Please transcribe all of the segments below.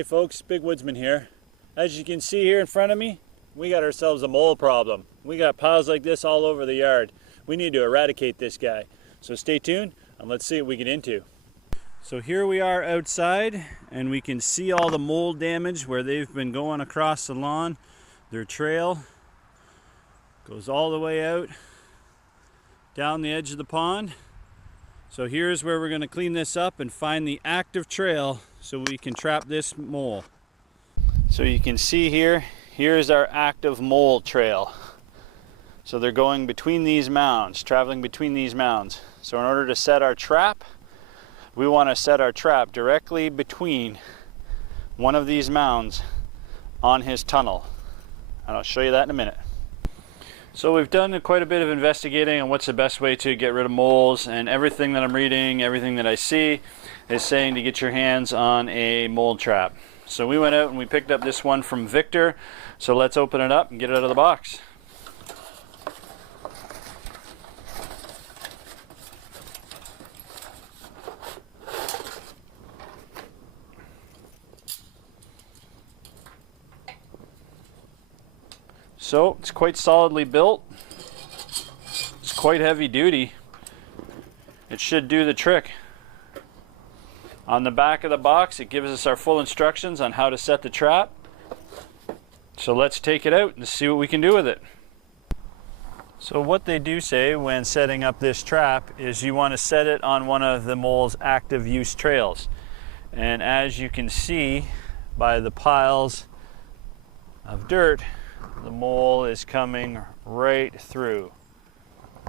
Hey folks, Big Woodsman here. As you can see here in front of me, we got ourselves a mole problem. We got piles like this all over the yard. We need to eradicate this guy. So stay tuned and let's see what we get into. So here we are outside and we can see all the mold damage where they've been going across the lawn. Their trail goes all the way out down the edge of the pond. So here's where we're going to clean this up and find the active trail so we can trap this mole. So you can see here's our active mole trail. So they're going between these mounds, traveling between these mounds. So in order to set our trap, we want to set our trap directly between one of these mounds on his tunnel. And I'll show you that in a minute. So we've done quite a bit of investigating on what's the best way to get rid of moles, and everything that I'm reading, everything that I see is saying to get your hands on a mold trap. So we went out and we picked up this one from Victor. So let's open it up and get it out of the box. So it's quite solidly built. It's quite heavy duty. It should do the trick. On the back of the box, it gives us our full instructions on how to set the trap. So let's take it out and see what we can do with it. So what they do say when setting up this trap is you want to set it on one of the mole's active use trails. And as you can see by the piles of dirt, the mole is coming right through.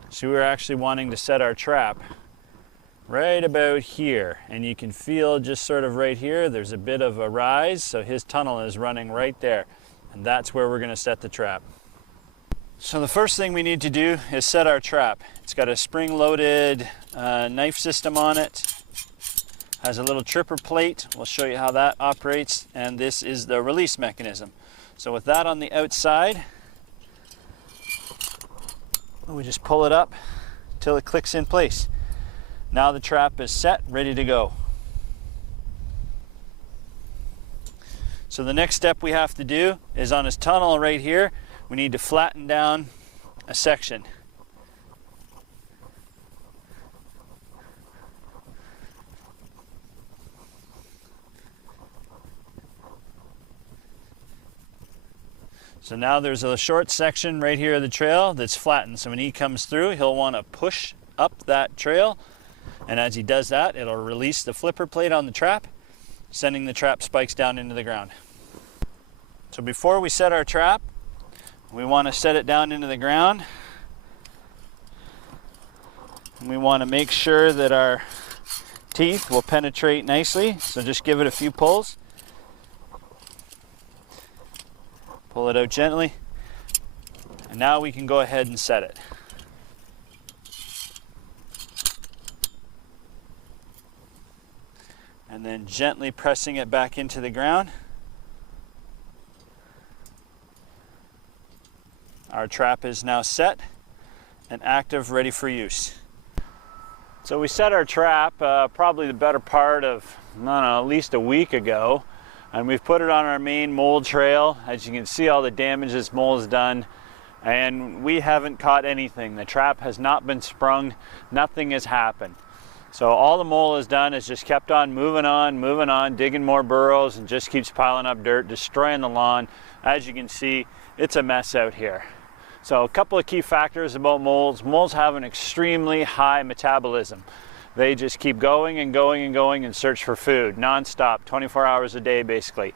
So we're actually wanting to set our trap right about here, and you can feel just sort of right here there's a bit of a rise, so his tunnel is running right there, and that's where we're going to set the trap. So the first thing we need to do is set our trap. It's got a spring-loaded knife system on it, has a little tripper plate. We'll show you how that operates, and this is the release mechanism. So with that on the outside, we just pull it up till it clicks in place. Now the trap is set, ready to go. So the next step we have to do is on his tunnel right here, we need to flatten down a section. So now there's a short section right here of the trail that's flattened. So when he comes through, he'll want to push up that trail. And as he does that, it'll release the flipper plate on the trap, sending the trap spikes down into the ground. So before we set our trap, we want to set it down into the ground. And we want to make sure that our teeth will penetrate nicely. So just give it a few pulls. Pull it out gently, and now we can go ahead and set it. And then gently pressing it back into the ground. Our trap is now set and active, ready for use. So we set our trap probably the better part of, I don't know, at least a week ago. And we've put it on our main mold trail. As you can see, all the damage this mole has done, and we haven't caught anything. The trap has not been sprung, nothing has happened. So all the mole has done is just kept on, moving on, digging more burrows, and just keeps piling up dirt, destroying the lawn. As you can see, it's a mess out here. So a couple of key factors about moles. Moles have an extremely high metabolism. They just keep going and going and going and search for food non-stop, 24 hours a day basically.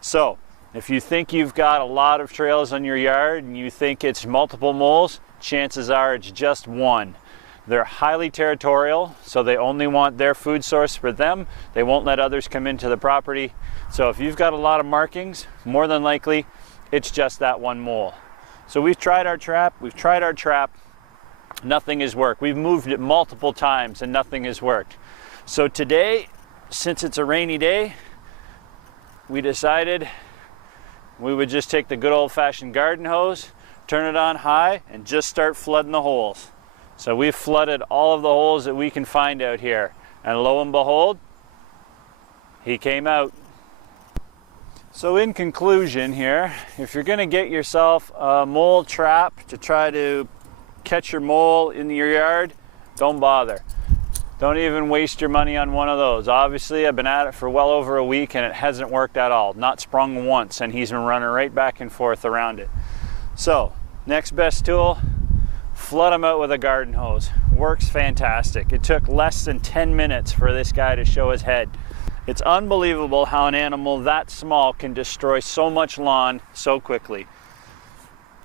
So if you think you've got a lot of trails on your yard and you think it's multiple moles, chances are it's just one. They're highly territorial, so they only want their food source for them. They won't let others come into the property. So if you've got a lot of markings, more than likely it's just that one mole. So we've tried our trap, nothing has worked. We've moved it multiple times and nothing has worked. So today, since it's a rainy day, we decided we would just take the good old-fashioned garden hose, turn it on high, and just start flooding the holes. So we've flooded all of the holes that we can find out here. And lo and behold, he came out. So in conclusion here, if you're going to get yourself a mole trap to try to catch your mole in your yard, don't bother. Don't even waste your money on one of those. Obviously, I've been at it for well over a week and it hasn't worked at all. Not sprung once, and he's been running right back and forth around it. So, next best tool, flood him out with a garden hose. Works fantastic. It took less than 10 minutes for this guy to show his head. It's unbelievable how an animal that small can destroy so much lawn so quickly.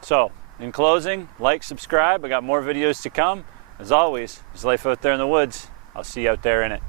So, in closing, like, subscribe. I got more videos to come. As always, there's life out there in the woods. I'll see you out there in it.